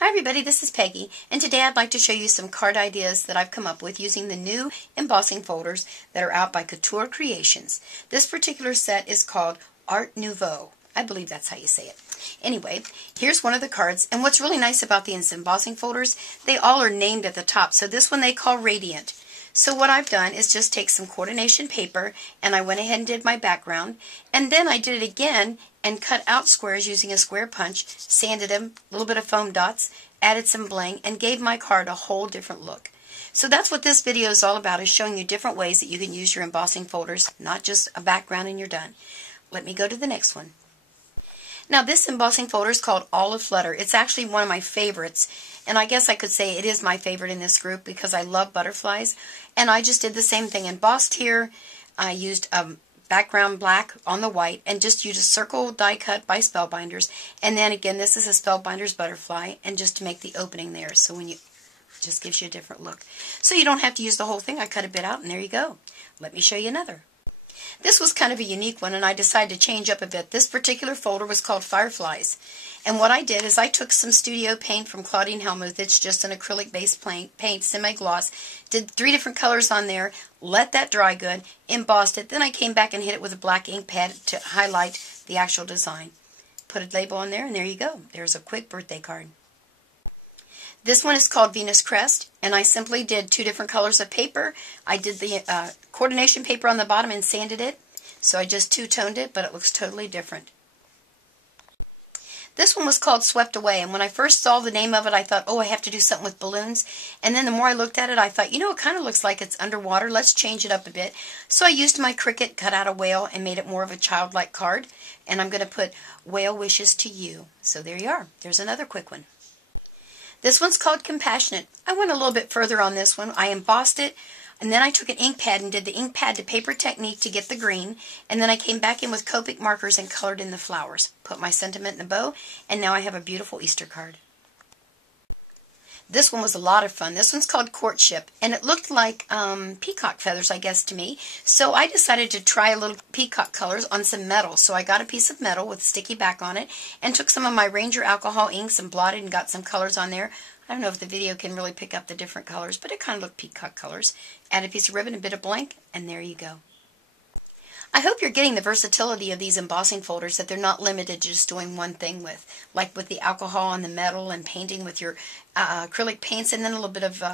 Hi everybody, this is Peggy, and today I'd like to show you some card ideas that I've come up with using the new embossing folders that are out by Couture Creations. This particular set is called Art Nouveau. I believe that's how you say it. Anyway, here's one of the cards, and what's really nice about these embossing folders, they all are named at the top. So this one they call Radiant. So what I've done is just take some coordination paper, and I went ahead and did my background, and then I did it again and cut out squares using a square punch, sanded them, a little bit of foam dots, added some bling, and gave my card a whole different look. So that's what this video is all about, is showing you different ways that you can use your embossing folders, not just a background and you're done. Let me go to the next one. Now this embossing folder is called Olive Flutter. It's actually one of my favorites, and I guess I could say it is my favorite in this group because I love butterflies. And I just did the same thing, embossed here. I used background black on the white and just used a circle die cut by Spellbinders. And then again, this is a Spellbinders butterfly, and just to make the opening there, so when you just gives you a different look. So you don't have to use the whole thing. I cut a bit out and there you go. Let me show you another. This was kind of a unique one, and I decided to change up a bit. This particular folder was called Fireflies. And what I did is I took some studio paint from Claudine Hellmuth. It's just an acrylic-based paint, semi-gloss. Did 3 different colors on there, let that dry good, embossed it. Then I came back and hit it with a black ink pad to highlight the actual design. Put a label on there, and there you go. There's a quick birthday card. This one is called Venus Crest, and I simply did 2 different colors of paper. I did the coordination paper on the bottom and sanded it, so I just two-toned it, but it looks totally different. This one was called Swept Away, and when I first saw the name of it, I thought, oh, I have to do something with balloons. And then the more I looked at it, I thought, you know, it kind of looks like it's underwater. Let's change it up a bit. So I used my Cricut, cut out a whale, and made it more of a childlike card. And I'm going to put Whale Wishes to You. So there you are. There's another quick one. This one's called Compassionate. I went a little bit further on this one. I embossed it, and then I took an ink pad and did the ink pad to paper technique to get the green, and then I came back in with Copic markers and colored in the flowers. Put my sentiment in the bow, and now I have a beautiful Easter card. This one was a lot of fun. This one's called Courtship, and it looked like peacock feathers, I guess, to me. So I decided to try a little peacock colors on some metal. So I got a piece of metal with sticky back on it and took some of my Ranger alcohol inks and blotted and got some colors on there. I don't know if the video can really pick up the different colors, but it kind of looked peacock colors. Add a piece of ribbon, a bit of blank, and there you go. I hope you're getting the versatility of these embossing folders, that they're not limited to just doing one thing with, like with the alcohol and the metal and painting with your acrylic paints and then a little bit of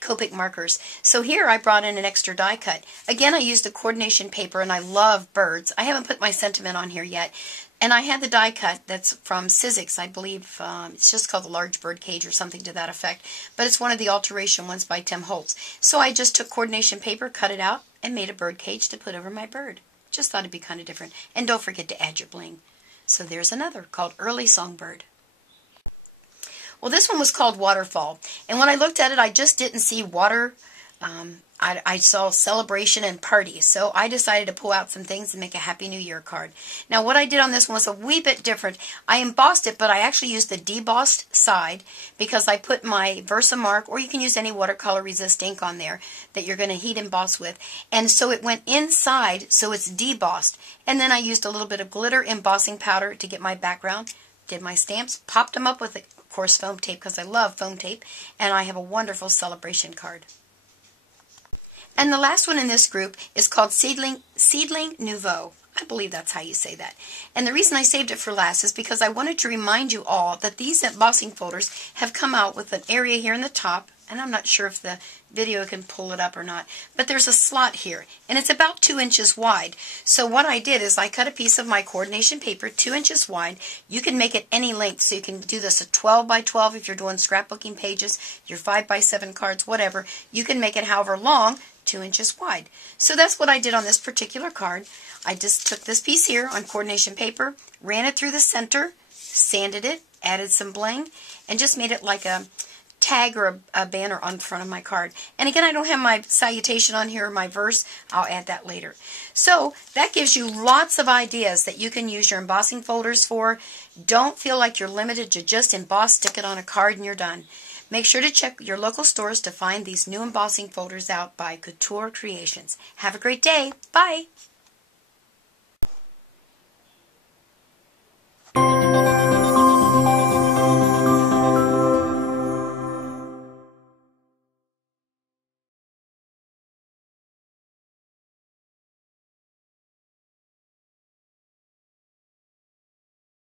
Copic markers. So here I brought in an extra die cut. Again, I used the coordination paper, and I love birds. I haven't put my sentiment on here yet. And I had the die cut that's from Sizzix, I believe. It's just called the Large Bird Cage or something to that effect. But it's one of the alteration ones by Tim Holtz. So I just took coordination paper, cut it out, and made a bird cage to put over my bird. Just thought it'd be kind of different. And don't forget to add your bling. So there's another called Early Songbird. Well, this one was called Waterfall. And when I looked at it, I just didn't see water. I saw celebration and party. So I decided to pull out some things and make a Happy New Year card. Now what I did on this one was a wee bit different. I embossed it, but I actually used the debossed side because I put my Versamark, or you can use any watercolor resist ink on there that you're going to heat emboss with. And so it went inside, so it's debossed. And then I used a little bit of glitter embossing powder to get my background. Did my stamps, popped them up with, of course, foam tape because I love foam tape. And I have a wonderful celebration card. And the last one in this group is called Seedling Nouveau. I believe that's how you say that. And the reason I saved it for last is because I wanted to remind you all that these embossing folders have come out with an area here in the top, and I'm not sure if the video can pull it up or not, but there's a slot here, and it's about 2 inches wide. So what I did is I cut a piece of my coordination paper 2 inches wide. You can make it any length, so you can do this a 12 by 12 if you're doing scrapbooking pages, your 5 by 7 cards, whatever. You can make it however long, 2 inches wide. So that's what I did on this particular card. I just took this piece here on coordination paper, ran it through the center, sanded it, added some bling, and just made it like a tag or a banner on front of my card. And again, I don't have my salutation on here or my verse. I'll add that later. So that gives you lots of ideas that you can use your embossing folders for. Don't feel like you're limited to just emboss, stick it on a card, and you're done. Make sure to check your local stores to find these new embossing folders out by Couture Creations. Have a great day. Bye.